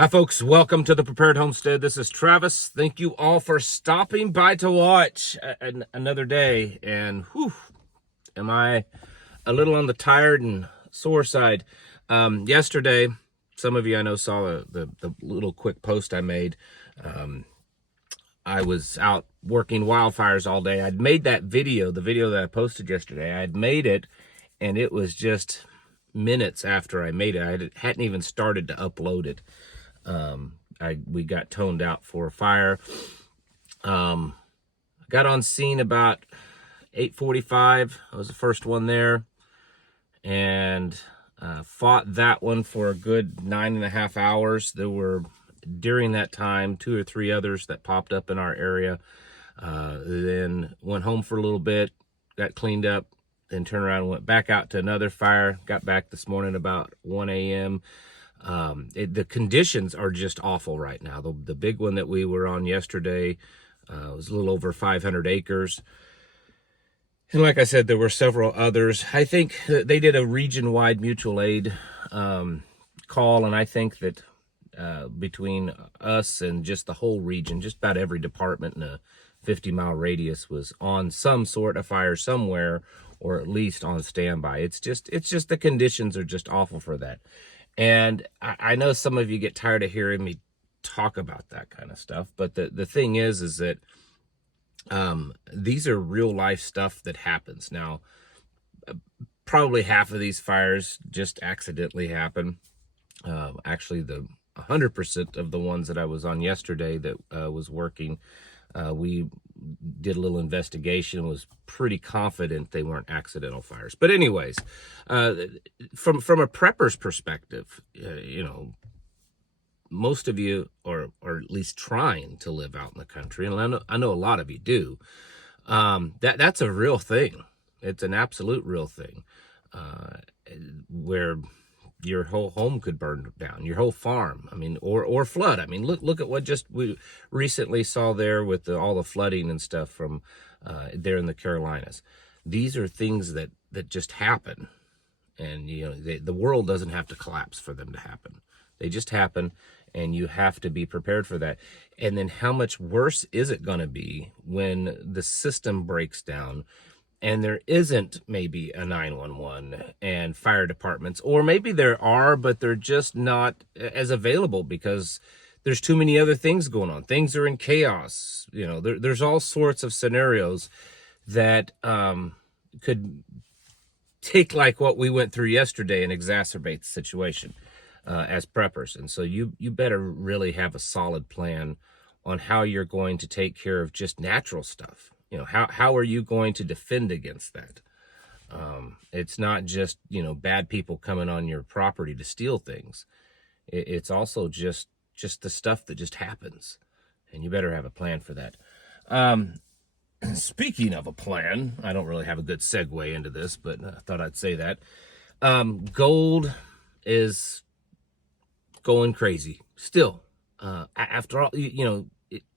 Hi folks, welcome to the Prepared Homestead. This is Travis. Thank you all for stopping by to watch another day. And whew, am I a little on the tired and sore side. Yesterday, some of you I know saw the little quick post I made. I was out working wildfires all day. I'd made that video, the video that I posted yesterday. I'd made it, and it was just minutes after I made it. I hadn't even started to upload it. We got toned out for a fire. Got on scene about 8:45. I was the first one there, and fought that one for a good 9.5 hours. There were, during that time, 2 or 3 others that popped up in our area. Then went home for a little bit, got cleaned up, then turned around and went back out to another fire. Got back this morning about 1 a.m. The conditions are just awful right now. The big one that we were on yesterday was a little over 500 acres. And like I said, there were several others. I think they did a region-wide mutual aid call, and I think that between us and just the whole region, just about every department in a 50-mile radius was on some sort of fire somewhere, or at least on standby. It's just the conditions are just awful for that. And I know some of you get tired of hearing me talk about that kind of stuff, but the thing is that these are real life stuff that happens. Now, probably half of these fires just accidentally happen. Actually, the 100% of the ones that I was on yesterday that was working, we did a little investigation, was pretty confident they weren't accidental fires. But anyways, from a prepper's perspective, most of you are at least trying to live out in the country, and I know a lot of you do. That's a real thing. It's an absolute real thing, where your whole home could burn down, your whole farm. I mean, or flood. I mean, look at what we recently saw there with all the flooding and stuff from there in the Carolinas. These are things that just happen, and the world doesn't have to collapse for them to happen. They just happen, and you have to be prepared for that. And then how much worse is it going to be when the system breaks down and there isn't maybe a 911 and fire departments, or maybe there are, but they're just not as available because there's too many other things going on. Things are in chaos. There's all sorts of scenarios that could take like what we went through yesterday and exacerbate the situation as preppers. And so you better really have a solid plan on how you're going to take care of just natural stuff. How are you going to defend against that? It's not just, bad people coming on your property to steal things. It's also just the stuff that just happens, and you better have a plan for that. Speaking of a plan, I don't really have a good segue into this, but I thought I'd say that. Gold is going crazy still. After all,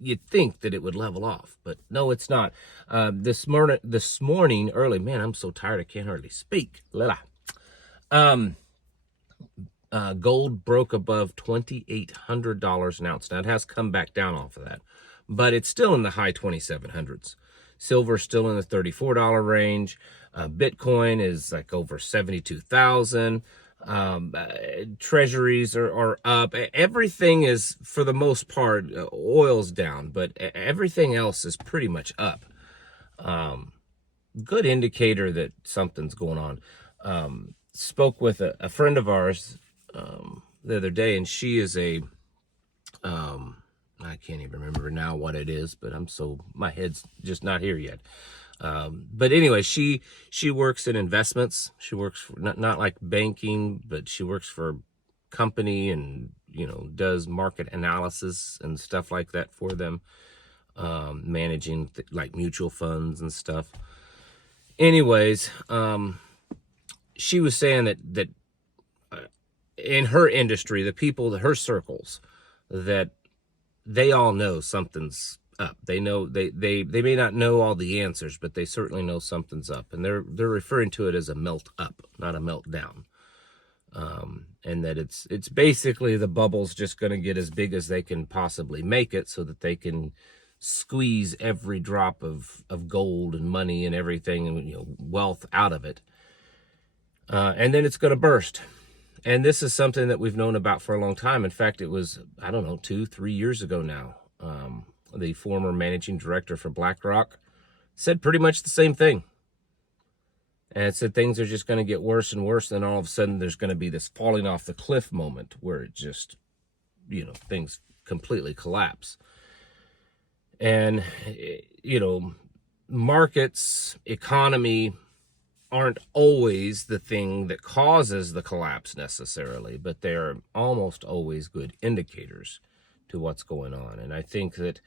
you'd think that it would level off, but no, it's not. This morning early, man, I'm so tired I can't hardly speak. Gold broke above $2,800 an ounce. Now it has come back down off of that, but it's still in the high 2,700s. Silver's still in the $34 range. Bitcoin is like over 72,000. Treasuries are up. Everything is, for the most part, oil's down, but everything else is pretty much up. Good indicator that something's going on. Spoke with a friend of ours the other day, and she is I can't even remember now what it is, but my head's just not here yet. But anyway, she works in investments. She works for, not like banking, but she works for a company and, does market analysis and stuff like that for them, managing like mutual funds and stuff. Anyways, she was saying that in her industry, the people, her circles, that they all know something's up. They know they may not know all the answers, but they certainly know something's up, and they're referring to it as a melt up, not a meltdown. And that it's basically the bubble's just going to get as big as they can possibly make it, so that they can squeeze every drop of gold and money and everything, and wealth out of it, and then it's going to burst. And this is something that we've known about for a long time. In fact, it was, I don't know, 2-3 years ago now, the former managing director for BlackRock said pretty much the same thing. And it said things are just going to get worse and worse. And then all of a sudden there's going to be this falling off the cliff moment where it just, things completely collapse. And, markets, economy aren't always the thing that causes the collapse necessarily, but they're almost always good indicators to what's going on. And I think that,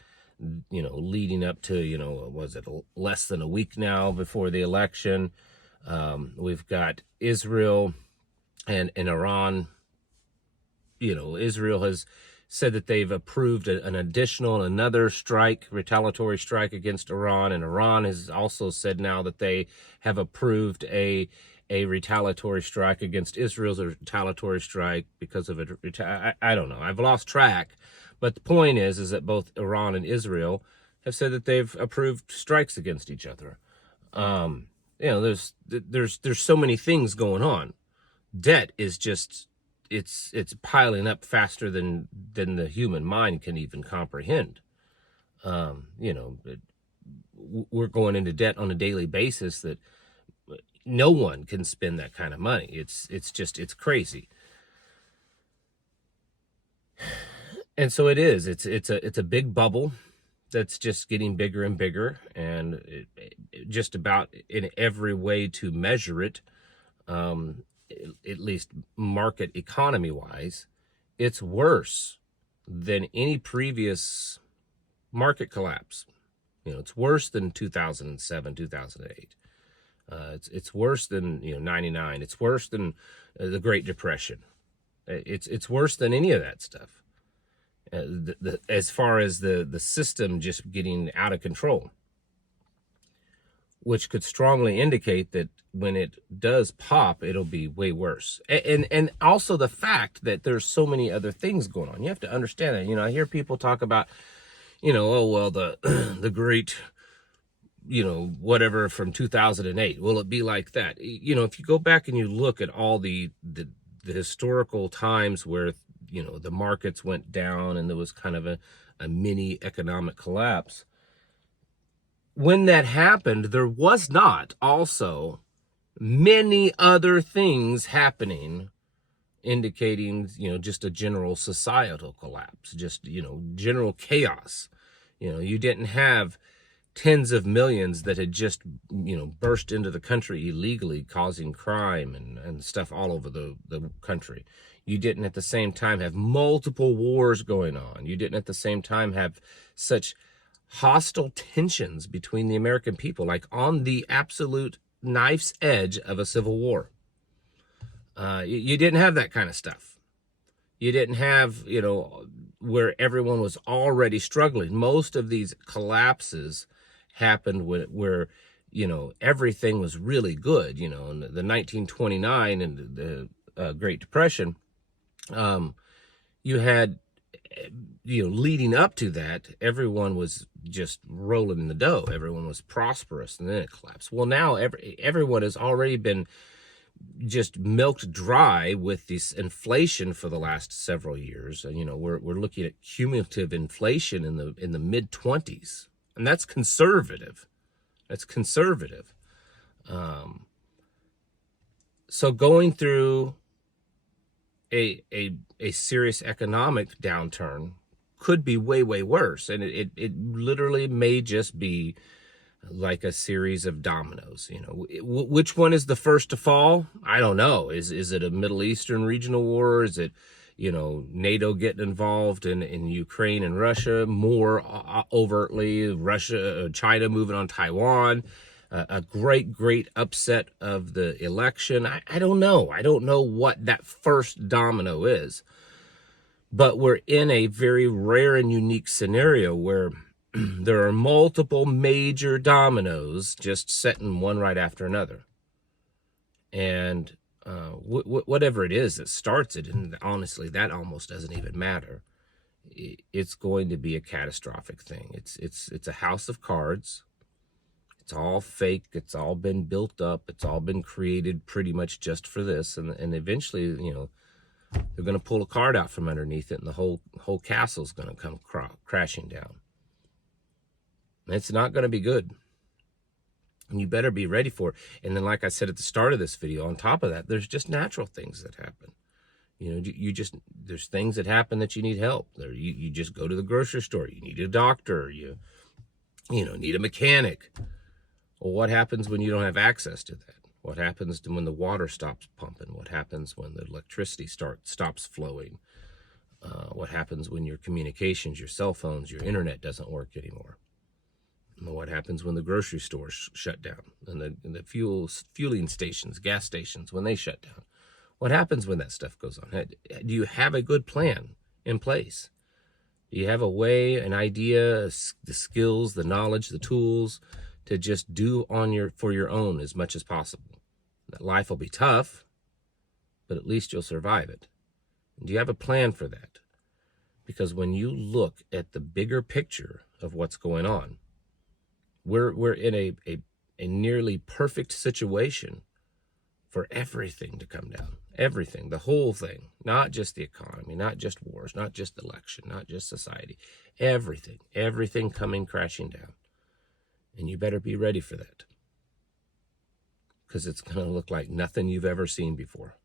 leading up to, was it less than a week now before the election, we've got Israel and Iran. Israel has said that they've approved another retaliatory strike against Iran, and Iran has also said now that they have approved a retaliatory strike against Israel's retaliatory strike because of it. I don't know. I've lost track, but the point is that both Iran and Israel have said that they've approved strikes against each other. There's so many things going on. Debt is just, it's piling up faster than the human mind can even comprehend. We're going into debt on a daily basis that no one can spend that kind of money. It's crazy. And so it's a big bubble that's just getting bigger and bigger, and just about in every way to measure it, at least market economy wise, it's worse than any previous market collapse. It's worse than 2007, 2008. It's worse than 99. It's worse than the Great Depression. It's worse than any of that stuff. As far as the system just getting out of control, which could strongly indicate that when it does pop, it'll be way worse. And also the fact that there's so many other things going on. You have to understand that. I hear people talk about, the great, whatever from 2008. Will it be like that? If you go back and you look at all the historical times where the markets went down and there was kind of a mini economic collapse. When that happened, there was not also many other things happening indicating, just a general societal collapse, just, general chaos. You didn't have tens of millions that had just, burst into the country illegally, causing crime and stuff all over the country. You didn't at the same time have multiple wars going on. You didn't at the same time have such hostile tensions between the American people, like on the absolute knife's edge of a civil war. You didn't have that kind of stuff. You didn't have, where everyone was already struggling. Most of these collapses happened where everything was really good, in the 1929 and the Great Depression. You had, leading up to that, everyone was just rolling in the dough. Everyone was prosperous, and then it collapsed. Well, now everyone has already been just milked dry with this inflation for the last several years. And, we're looking at cumulative inflation in the mid-20s, and that's conservative. That's conservative. So going through a serious economic downturn could be way, way worse. And it literally may just be like a series of dominoes. Which one is the first to fall? I don't know. Is it a Middle Eastern regional war? Is it, NATO getting involved in Ukraine and Russia more overtly? China moving on Taiwan? A great upset of the election. I don't know. I don't know what that first domino is. But we're in a very rare and unique scenario where there are multiple major dominoes just setting one right after another. And whatever it is that starts it, and honestly, that almost doesn't even matter. It's going to be a catastrophic thing. It's a house of cards. It's all fake. It's all been built up. It's all been created pretty much just for this, and eventually, you know, they're going to pull a card out from underneath it, and the whole castle's going to come crashing down. And it's not going to be good. And you better be ready for it. And then, like I said at the start of this video, on top of that, there's just natural things that happen. You know, there's things that happen that you need help. You just go to the grocery store. You need a doctor. You know, need a mechanic. Well, what happens when you don't have access to that? What happens when the water stops pumping? What happens when the electricity stops flowing? What happens when your communications, your cell phones, your internet doesn't work anymore? And what happens when the grocery stores shut down and the fueling stations, gas stations, when they shut down? What happens when that stuff goes on? Do you have a good plan in place? Do you have a way, an idea, the skills, the knowledge, the tools to just do for your own as much as possible? That life will be tough, but at least you'll survive it. And do you have a plan for that? Because when you look at the bigger picture of what's going on, we're in a nearly perfect situation for everything to come down. Everything, the whole thing, not just the economy, not just wars, not just election, not just society, everything coming crashing down. And you better be ready for that, because it's going to look like nothing you've ever seen before.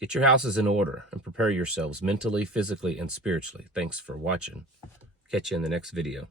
Get your houses in order and prepare yourselves mentally, physically, and spiritually. Thanks for watching. Catch you in the next video.